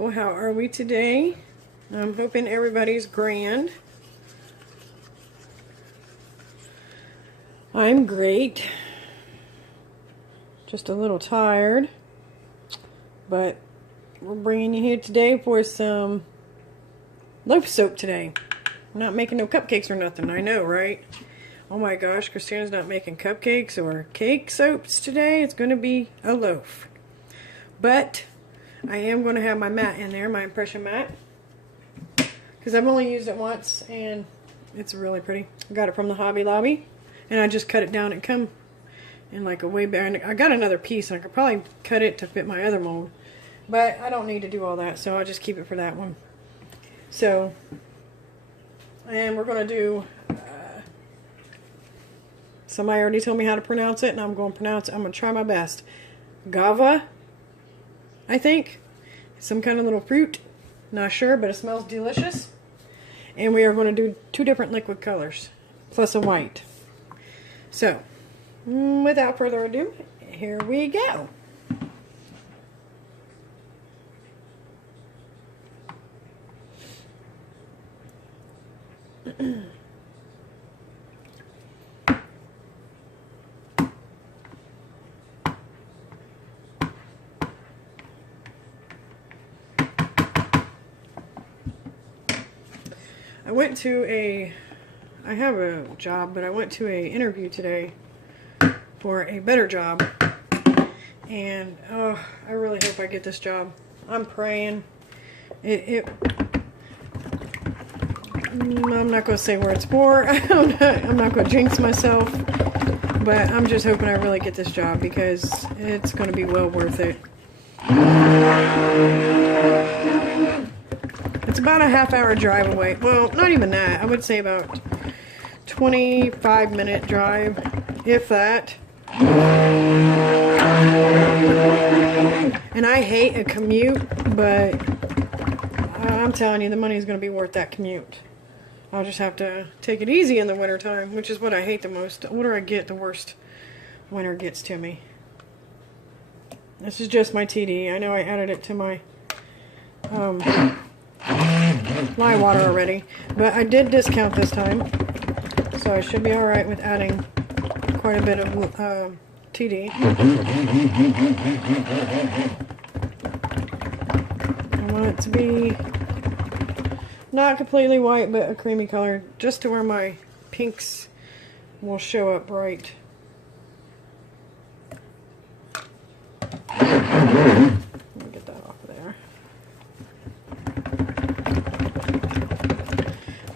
people. How are we today? I'm hoping everybody's grand. I'm great. Just a little tired. But we're bringing you here today for some loaf soap today. We're not making no cupcakes or nothing. I know, right? Oh my gosh, Christina's not making cupcakes or cake soaps today. It's going to be a loaf. But I am going to have my mat in there, my impression mat. Because I've only used it once and it's really pretty. I got it from the Hobby Lobby. And I just cut it down and come in like a way better. I got another piece and I could probably cut it to fit my other mold. But I don't need to do all that, so I'll just keep it for that one. So, and we're going to do, somebody already told me how to pronounce it and I'm going to pronounce it. I'm going to try my best. Guava, I think. Some kind of little fruit. Not sure, but it smells delicious. And we are going to do 2 different liquid colors, plus a white. So, without further ado, here we go. I have a job, but I went to an interview today for a better job. And, I really hope I get this job. I'm praying. I'm not going to say where it's for. I'm not going to jinx myself. But I'm just hoping I really get this job because it's going to be well worth it. It's about a half-hour drive away. Well, not even that. I would say about 25-minute drive, if that. And I hate a commute, but I'm telling you, the money is going to be worth that commute. I'll just have to take it easy in the wintertime, which is what I hate the most. The older I get, the worse winter gets to me. This is just my TD. I know I added it to my fly water already, but I did discount this time, so I should be alright with adding quite a bit of TD. I want it to be not completely white, but a creamy color, just to where my pinks will show up bright. Let me get that off there.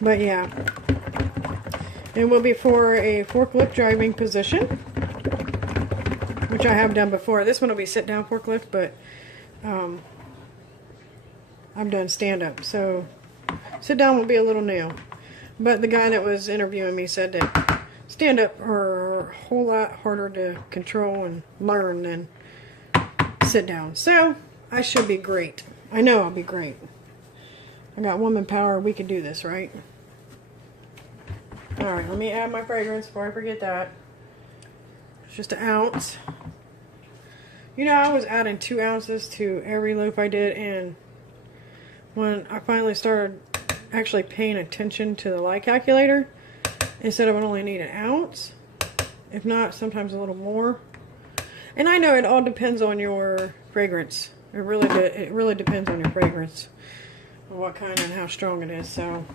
But yeah, it will be for a forklift driving position, which I have done before. This one will be sit down forklift, but I've done stand up, so sit down will be a little new. But the guy that was interviewing me said that stand up are a whole lot harder to control and learn than sit down. So I should be great. I know I'll be great. I got woman power. We can do this, right? Alright, let me add my fragrance before I forget that. It's just 1 ounce. You know, I was adding 2 ounces to every loaf I did, and when I finally started actually paying attention to the light calculator, it said I would only need 1 ounce. If not, sometimes a little more. And I know it all depends on your fragrance. It really depends on your fragrance. What kind and how strong it is, so...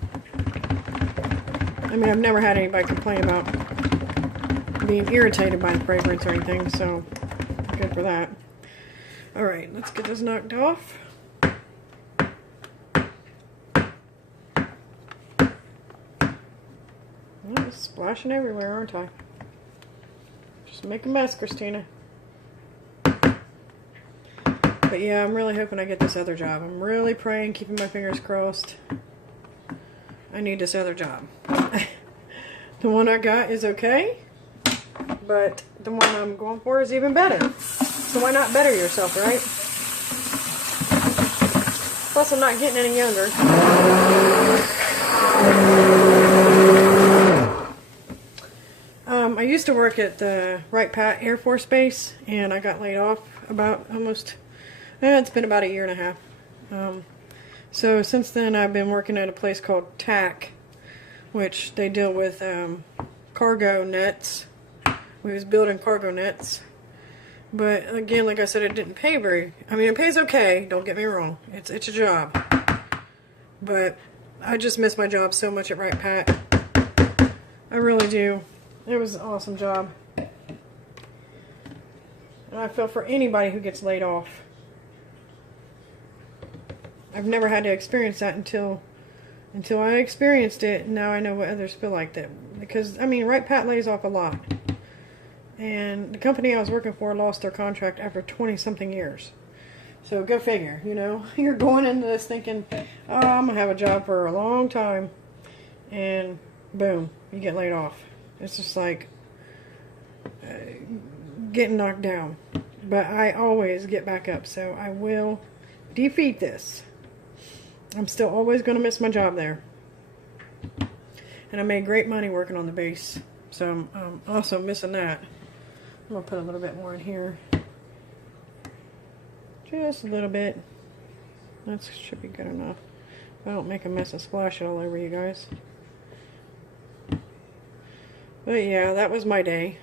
I mean, I've never had anybody complain about being irritated by the fragrance or anything, so good for that. Alright, let's get this knocked off. Oh, it's splashing everywhere, aren't I? Just make a mess, Christina. But yeah, I'm really hoping I get this other job. I'm really praying, keeping my fingers crossed. I need this other job. The one I got is okay, but the one I'm going for is even better. So why not better yourself, right? Plus, I'm not getting any younger. I used to work at the Wright Pat Air Force Base, and I got laid off about it's been about 1.5 years. So since then I've been working at a place called TAC, which they deal with cargo nets. We was building cargo nets. But again, like I said, it didn't pay very... I mean, it pays okay, don't get me wrong. It's a job. But I just miss my job so much at Right Pat. I really do. It was an awesome job. And I feel for anybody who gets laid off. I've never had to experience that until I experienced it. Now I know what others feel like that. Because, I mean, Right Pat lays off a lot. And the company I was working for lost their contract after 20-something years. So go figure, you know. You're going into this thinking, oh, I'm going to have a job for a long time. And boom, you get laid off. It's just like getting knocked down. But I always get back up. So I will defeat this. I'm still always going to miss my job there. And I made great money working on the base. So I'm also missing that. I'm going to put a little bit more in here. Just a little bit. That should be good enough. If I don't make a mess and splash it all over you guys. But yeah, that was my day.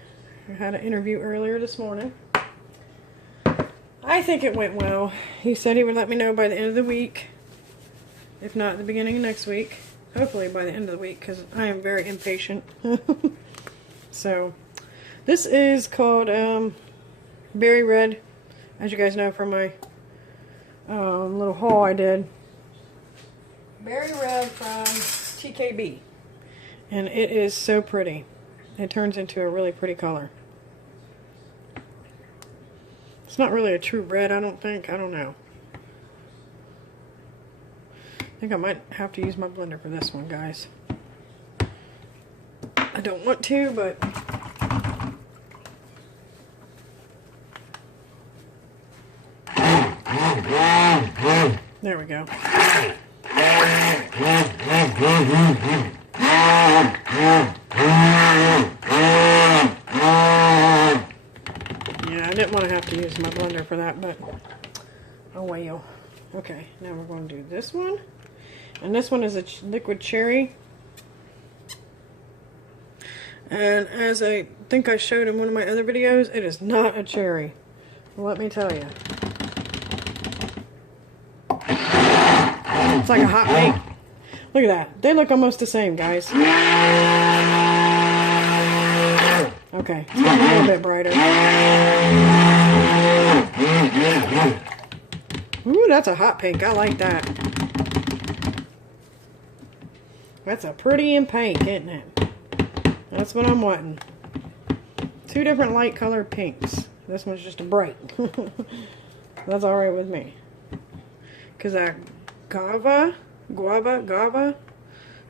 I had an interview earlier this morning. I think it went well. He said he would let me know by the end of the week. If not at the beginning of next week. Hopefully by the end of the week, because I am very impatient. So, this is called Berry Red, as you guys know from my little haul I did. Berry Red from TKB. And it is so pretty. It turns into a really pretty color. It's not really a true red, I don't think. I don't know. I think I might have to use my blender for this one, guys. I don't want to, but... There we go. Yeah, I didn't want to have to use my blender for that, but oh well. Okay, now we're going to do this one. And this one is a liquid cherry. And as I think I showed in one of my other videos, it is not a cherry. Let me tell you. It's like a hot pink. Look at that. They look almost the same, guys. Okay, it's getting a little bit brighter. Ooh, that's a hot pink. I like that. That's a pretty in pink, isn't it? That's what I'm wanting. Two different light colored pinks. This one's just a bright. That's alright with me. Because that guava,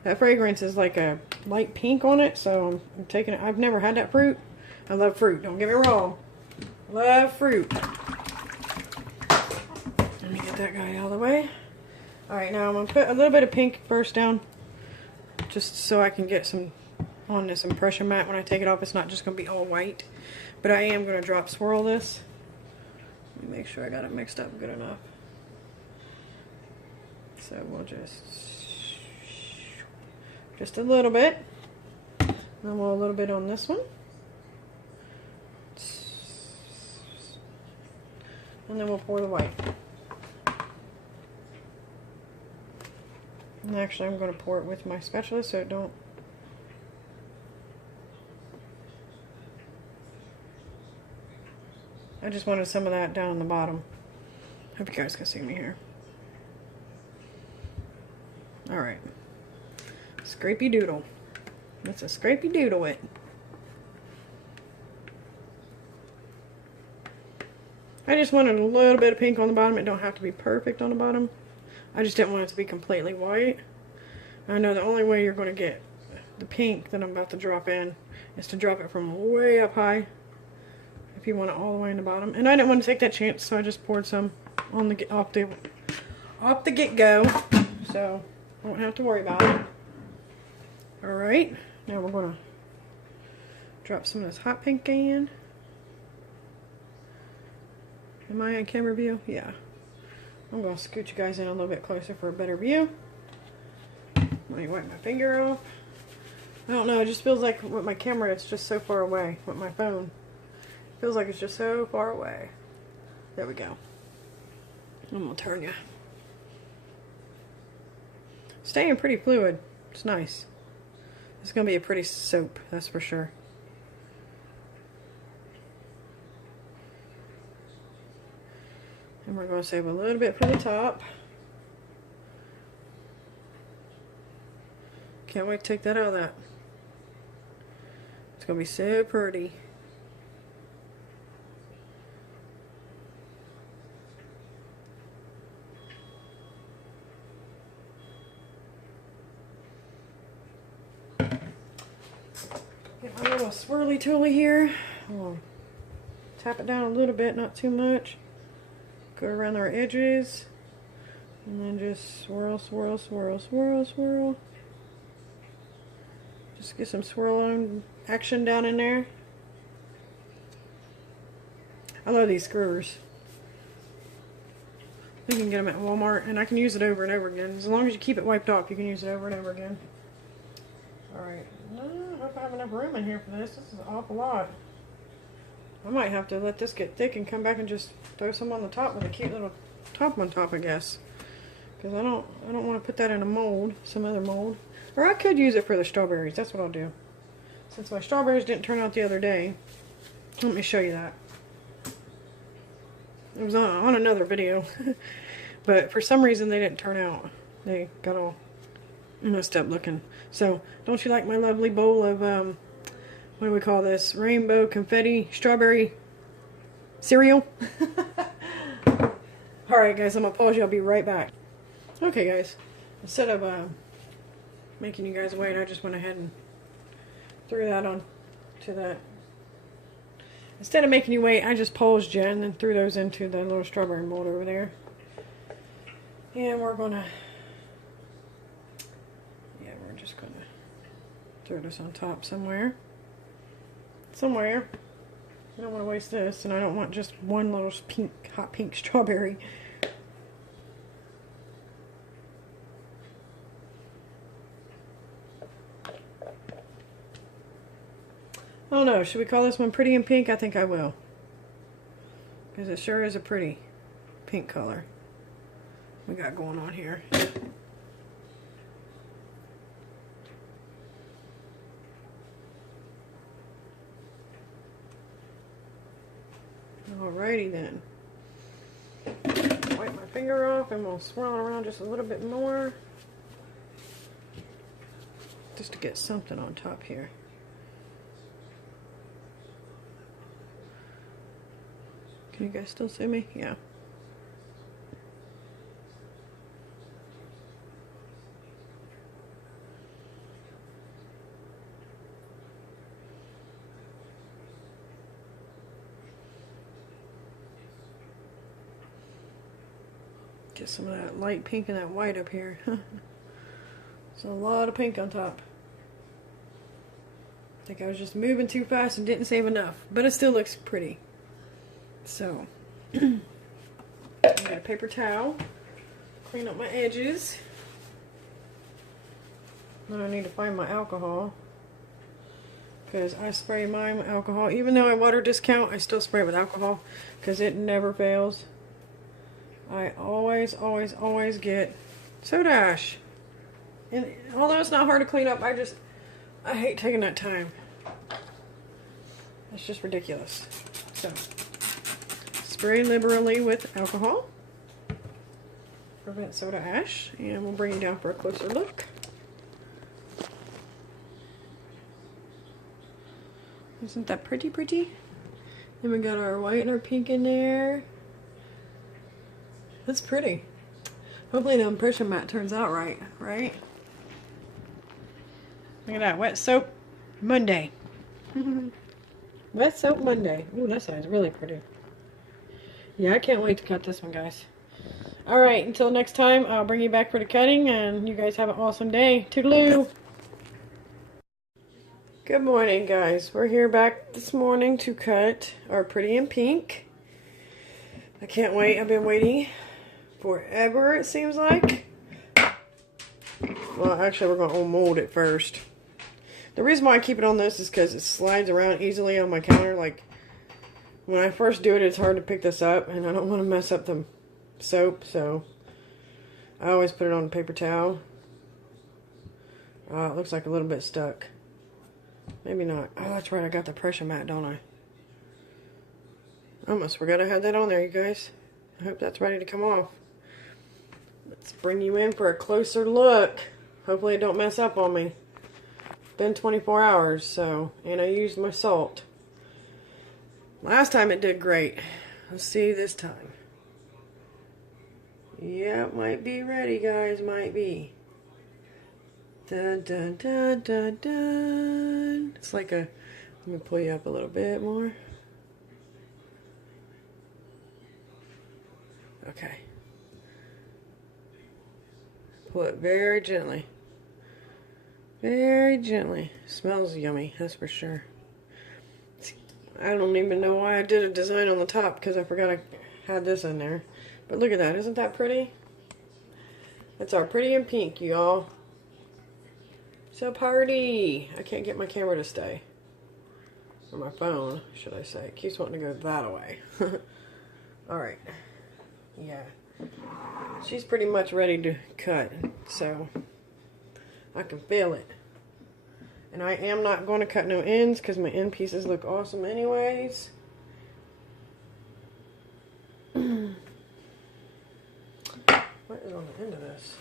that fragrance is like a light pink on it, so I'm taking it. I've never had that fruit. I love fruit, don't get me wrong. Love fruit. Let me get that guy out of the way. Alright, now I'm going to put a little bit of pink first down, just so I can get some on this impression mat. When I take it off, it's not just going to be all white. But I am going to drop swirl this. Let me make sure I got it mixed up good enough. So we'll just a little bit. And we'll a little bit on this one. And then we'll pour the white. And actually I'm going to pour it with my spatula so it don't... I just wanted some of that down on the bottom. Hope you guys can see me here. Alright. Scrapey doodle. That's a scrapey doodle it. I just wanted a little bit of pink on the bottom. It don't have to be perfect on the bottom. I just didn't want it to be completely white. I know the only way you're going to get the pink that I'm about to drop in is to drop it from way up high. If you want it all the way in the bottom. And I didn't want to take that chance, so I just poured some on the off the get-go. So I won't have to worry about it. Alright, now we're going to drop some of this hot pink in. Am I on camera view? Yeah. I'm going to scoot you guys in a little bit closer for a better view. Let me wipe my finger off. I don't know, it just feels like with my camera it's just so far away. With my phone, it feels like it's just so far away. There we go. I'm going to turn you. Staying pretty fluid. It's nice. It's going to be a pretty soap, that's for sure. And we're going to save a little bit for the top. Can't wait to take that out of that. It's going to be so pretty. Get my little swirly tooly here. I'll tap it down a little bit, not too much. Go around our edges. And then just swirl, swirl, swirl, swirl, swirl. Just get some swirl on action down in there. I love these screwers. You can get them at Walmart, and I can use it over and over again. As long as you keep it wiped off, you can use it over and over again. Alright, I hope I have enough room in here for this. This is an awful lot. I might have to let this get thick and come back and just throw some on the top with a cute little top on top, I guess. Because I don't want to put that in a mold, some other mold. Or I could use it for the strawberries. That's what I'll do. Since my strawberries didn't turn out the other day, let me show you that. It was on another video. But for some reason they didn't turn out. They got all messed up looking. So, don't you like my lovely bowl of, what do we call this? Rainbow confetti strawberry cereal? Alright guys, I'm going to pause you. I'll be right back. Okay guys, instead of making you guys wait, I just went ahead and threw that on to that. Instead of making you wait, I just paused you and then threw those into the little strawberry mold over there. And we're going to, yeah, we're just going to throw this on top somewhere. Somewhere. I don't want to waste this, and I don't want just one little pink, hot pink strawberry. I don't know, should we call this one pretty in pink? I think I will. Because it sure is a pretty pink color we got going on here. Alrighty then. Wipe my finger off and we'll swirl it around just a little bit more. Just to get something on top here. Can you guys still see me? Yeah. Get some of that light pink and that white up here. There's a lot of pink on top. I think I was just moving too fast and didn't save enough, but it still looks pretty. So, I got a paper towel, clean up my edges. Then I need to find my alcohol, because I spray mine with alcohol. Even though I water discount, I still spray it with alcohol, because it never fails. I always, always, always get soda ash. And although it's not hard to clean up, I hate taking that time. It's just ridiculous. So, spray liberally with alcohol. Prevent soda ash. And we'll bring you down for a closer look. Isn't that pretty, pretty? Then we got our white and our pink in there. That's pretty. Hopefully the impression mat turns out right, right? Look at that, wet soap Monday. Wet soap Monday. Ooh, that sounds really pretty. Yeah, I can't wait to cut this one, guys. Alright, until next time, I'll bring you back for the cutting, and you guys have an awesome day. Toodaloo! Good morning, guys. We're here back this morning to cut our pretty in pink. I can't wait. I've been waiting forever, it seems like. Well, actually, we're going to mold it first. The reason why I keep it on this is because it slides around easily on my counter. Like, when I first do it, it's hard to pick this up, and I don't want to mess up the soap, so I always put it on a paper towel. It looks like a little bit stuck. Maybe not. Oh, that's right, I got the pressure mat, don't I? Almost forgot I had that on there, you guys. I hope that's ready to come off. Let's bring you in for a closer look. Hopefully it don't mess up on me. It's been 24 hours, so, and I used my salt. Last time it did great. Let's see this time. Yeah, it might be ready, guys. Might be. Dun, dun, dun, dun, dun. It's like a... Let me pull you up a little bit more. Okay. Pull it very gently. Very gently. Smells yummy, that's for sure. I don't even know why I did a design on the top, because I forgot I had this in there. But look at that. Isn't that pretty? It's our pretty in pink, y'all. So party. I can't get my camera to stay. Or my phone, should I say. It keeps wanting to go that way. Alright. Yeah. She's pretty much ready to cut. So, I can feel it. And I am not going to cut no ends because my end pieces look awesome anyways. What is on the end of this?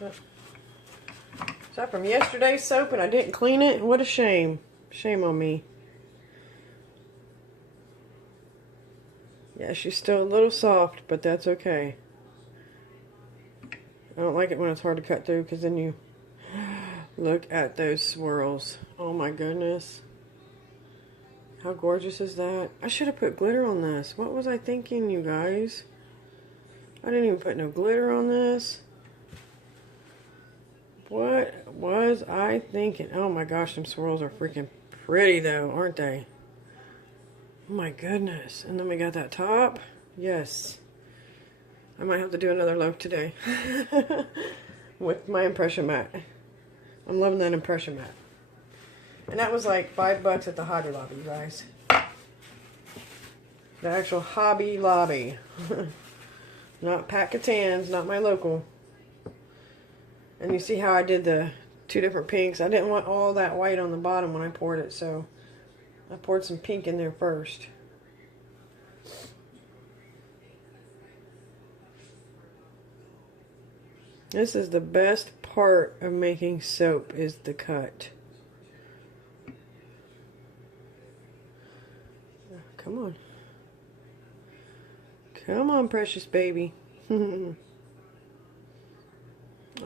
Is that from yesterday's soap and I didn't clean it? What a shame. Shame on me. Yeah, she's still a little soft, but that's okay. I don't like it when it's hard to cut through because then you... Look at those swirls. Oh my goodness. How gorgeous is that? I should have put glitter on this. What was I thinking, you guys? I didn't even put no glitter on this. What was I thinking? Oh my gosh, them swirls are freaking pretty though, aren't they? Oh my goodness. And then we got that top. Yes. I might have to do another loaf today. With my impression mat. I'm loving that impression mat. And that was like $5 at the Hobby Lobby, you guys. The actual Hobby Lobby. Not Pat Catan's, not my local. And you see how I did the two different pinks. I didn't want all that white on the bottom when I poured it, so I poured some pink in there first. This is the best part of making soap, is the cut. Come on. Come on, precious baby.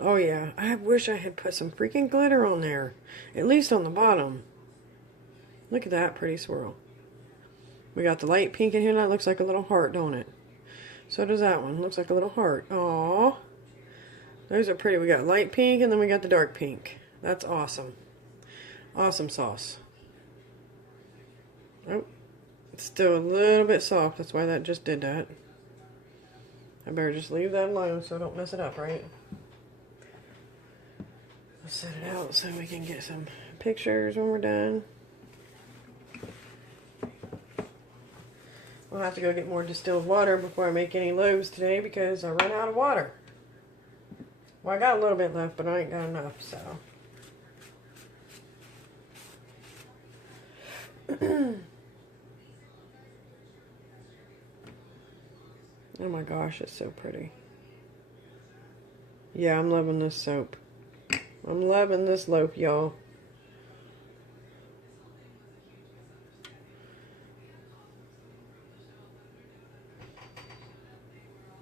Oh yeah, I wish I had put some freaking glitter on there. At least on the bottom. Look at that pretty swirl. We got the light pink in here, that looks like a little heart, don't it? So does that one. Looks like a little heart. Aww. Those are pretty. We got light pink and then we got the dark pink. That's awesome. Awesome sauce. Oh, it's still a little bit soft. That's why that just did that. I better just leave that alone so I don't mess it up, right? I'll set it out so we can get some pictures when we're done. We'll have to go get more distilled water before I make any loaves today because I run out of water. Well, I got a little bit left, but I ain't got enough, so. Oh my gosh, it's so pretty. Yeah, I'm loving this soap. I'm loving this loaf, y'all.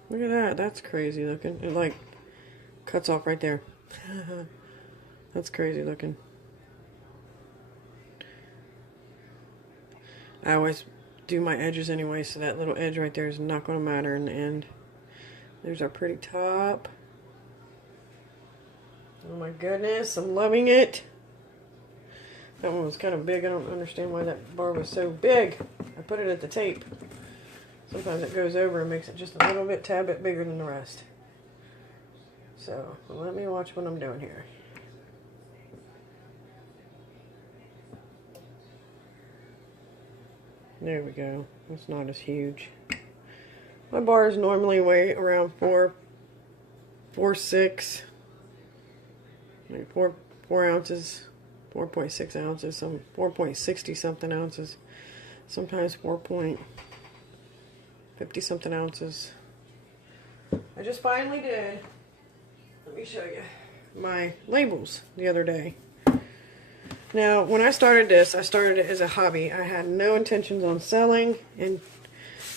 Look at that. That's crazy looking. It like cuts off right there. That's crazy looking. I always do my edges anyway, so that little edge right there is not going to matter in the end. There's our pretty top. Oh my goodness, I'm loving it. That one was kind of big. I don't understand why that bar was so big. I put it at the tape. So sometimes it goes over and makes it just a little bit, tad bit bigger than the rest. So let me watch what I'm doing here. There we go. It's not as huge. My bars normally weigh around 4.6, like 4 ounces, 4.6 ounces, some 4.60 something ounces, sometimes 4.50 something ounces. I just finally did, let me show you, my labels the other day. Now, when I started this, I started it as a hobby. I had no intentions on selling and,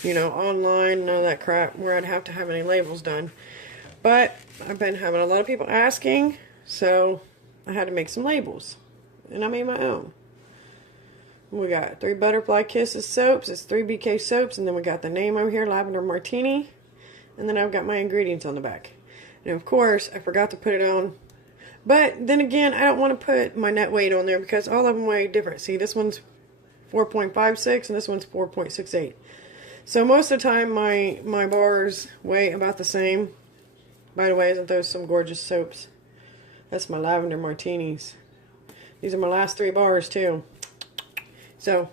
you know, online, none of that crap, where I'd have to have any labels done. But I've been having a lot of people asking, so I had to make some labels. And I made my own. We got 3 Butterfly Kisses soaps, it's 3 BK soaps, and then we got the name over here, Lavender Martini. And then I've got my ingredients on the back. And of course, I forgot to put it on. But then again, I don't want to put my net weight on there because all of them weigh different. See, this one's 4.56 and this one's 4.68. So most of the time my bars weigh about the same. By the way, isn't those some gorgeous soaps? That's my Lavender Martinis. These are my last 3 bars too. So,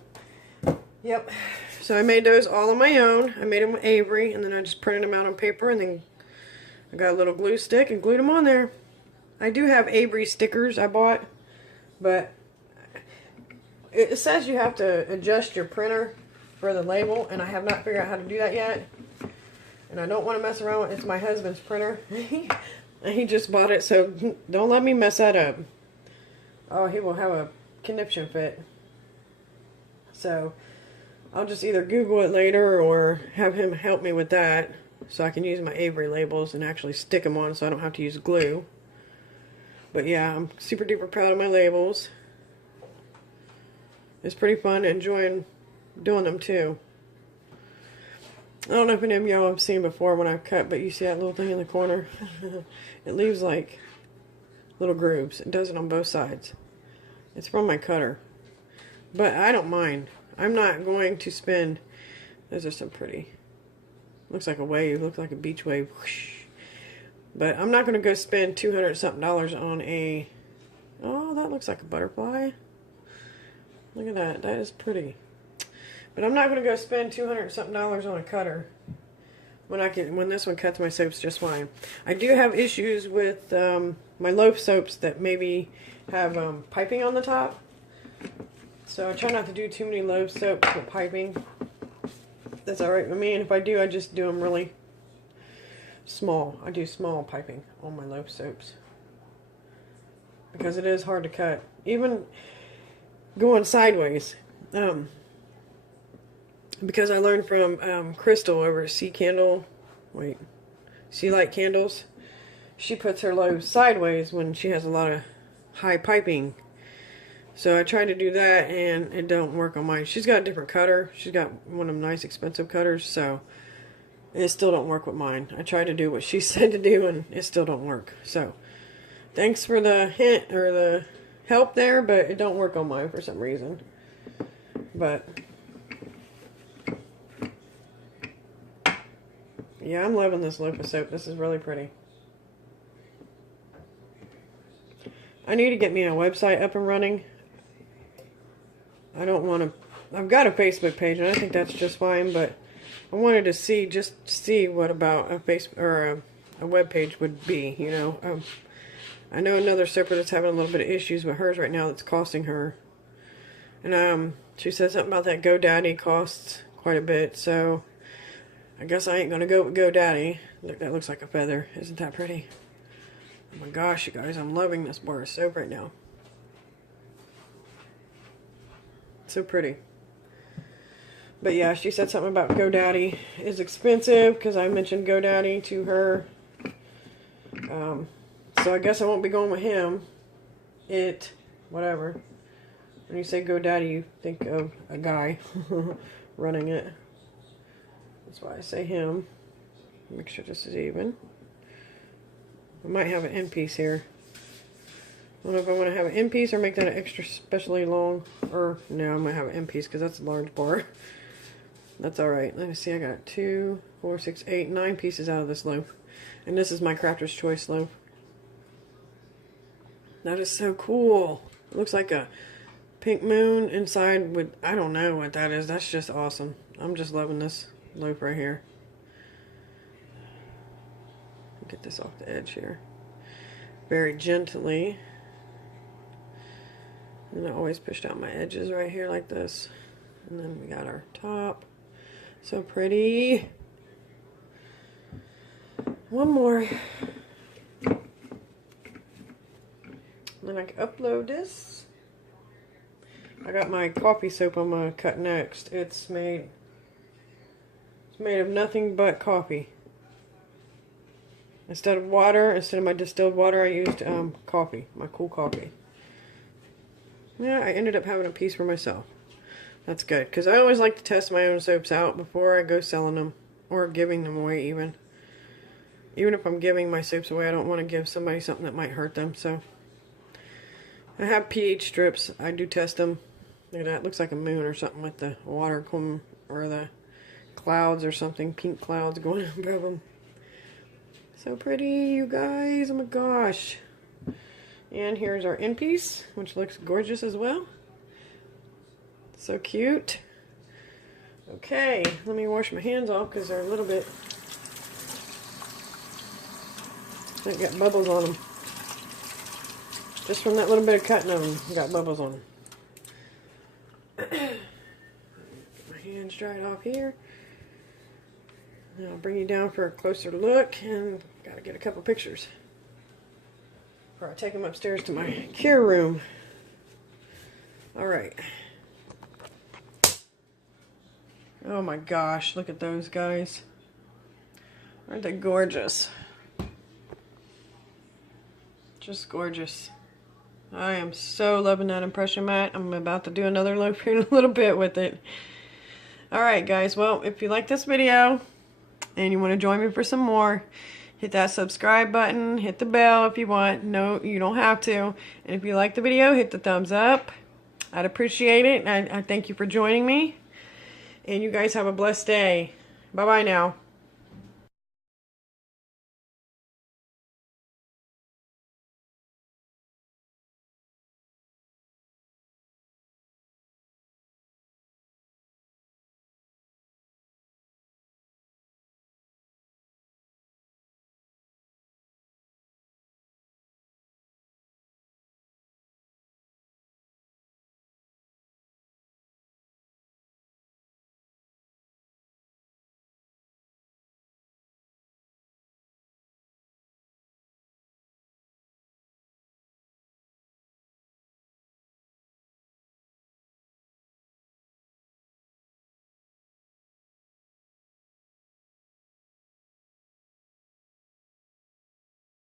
yep. So I made those all on my own. I made them with Avery and then I just printed them out on paper and then I got a little glue stick and glued them on there. I do have Avery stickers I bought, but it says you have to adjust your printer for the label, and I have not figured out how to do that yet. And I don't want to mess around with it. It's my husband's printer. He just bought it, so don't let me mess that up. Oh, he will have a conniption fit. So I'll just either Google it later or have him help me with that so I can use my Avery labels and actually stick them on so I don't have to use glue. But yeah, I'm super duper proud of my labels. It's pretty fun, enjoying doing them too. I don't know if any of y'all have seen before when I've cut, but you see that little thing in the corner? It leaves like little grooves. It does it on both sides. It's from my cutter. But I don't mind. I'm not going to spend... Those are some pretty... Looks like a wave. Looks like a beach wave. Whoosh. But I'm not going to go spend $200 something on a... Oh, that looks like a butterfly. Look at that. That is pretty. But I'm not going to go spend $200 something on a cutter when this one cuts my soaps just fine. I do have issues with my loaf soaps that maybe have piping on the top. So I try not to do too many loaf soaps with piping. That's alright with me. And if I do, I just do them really small. I do small piping on my loaf soaps because it is hard to cut, even going sideways. Because I learned from Crystal over at Sea Light Candles. She puts her loaves sideways when she has a lot of high piping. So I tried to do that and it don't work on mine. She's got a different cutter. She's got one of them nice expensive cutters, so it still don't work with mine. I tried to do what she said to do and it still don't work. So thanks for the hint or the help there, but it don't work on mine for some reason. But yeah, I'm loving this loaf of soap. This is really pretty. I need to get me a website up and running. I don't want to... I've got a Facebook page, and I think that's just fine, but I wanted to see what about a a web page would be, you know. I know another server that's having a little bit of issues with hers right now that's costing her. And she said something about that GoDaddy costs quite a bit, so I guess I ain't going to go with GoDaddy. Look, that looks like a feather. Isn't that pretty? Oh my gosh, you guys, I'm loving this bar of soap right now. So pretty. But yeah, she said something about GoDaddy is expensive because I mentioned GoDaddy to her. So I guess I won't be going with him. Whatever. When you say GoDaddy, you think of a guy running it. That's why I say him. Make sure this is even. I might have an end piece here. I don't know if I want to have an end piece or make that an extra specially long. Or, no, I'm going to have an end piece because that's a large bar. That's alright. Let me see, I got 2, 4, 6, 8, 9 pieces out of this loaf. And this is my Crafter's Choice loaf. That is so cool. It looks like a pink moon inside with, I don't know what that is. That's just awesome. I'm just loving this loaf right here. Get this off the edge here. Very gently. And I always pushed out my edges right here like this. And then we got our top. So pretty. One more. Then I can upload this. I got my coffee soap I'm gonna cut next. It's made of nothing but coffee. Instead of my distilled water, I used coffee, my cool coffee. Yeah, I ended up having a piece for myself. That's good, because I always like to test my own soaps out before I go selling them or giving them away even. Even if I'm giving my soaps away, I don't want to give somebody something that might hurt them, so. I have pH strips. I do test them. Look at that. It looks like a moon or something with the water coming, or the clouds or something. Pink clouds going above them. So pretty, you guys. Oh my gosh. And here's our end piece, which looks gorgeous as well. So cute. Okay, let me wash my hands off because they're a little bit... They got bubbles on them. Just from that little bit of cutting of them, got bubbles on them. Get my hands dried off here. And I'll bring you down for a closer look, and gotta get a couple pictures before I take them upstairs to my cure room. Alright. Oh my gosh, look at those guys. Aren't they gorgeous? Just gorgeous. I am so loving that impression mat. I'm about to do another loaf here in a little bit with it. Alright guys, well, if you like this video and you want to join me for some more, hit that subscribe button, hit the bell if you want. No, you don't have to. And if you like the video, hit the thumbs up. I'd appreciate it. I thank you for joining me. And you guys have a blessed day. Bye-bye now.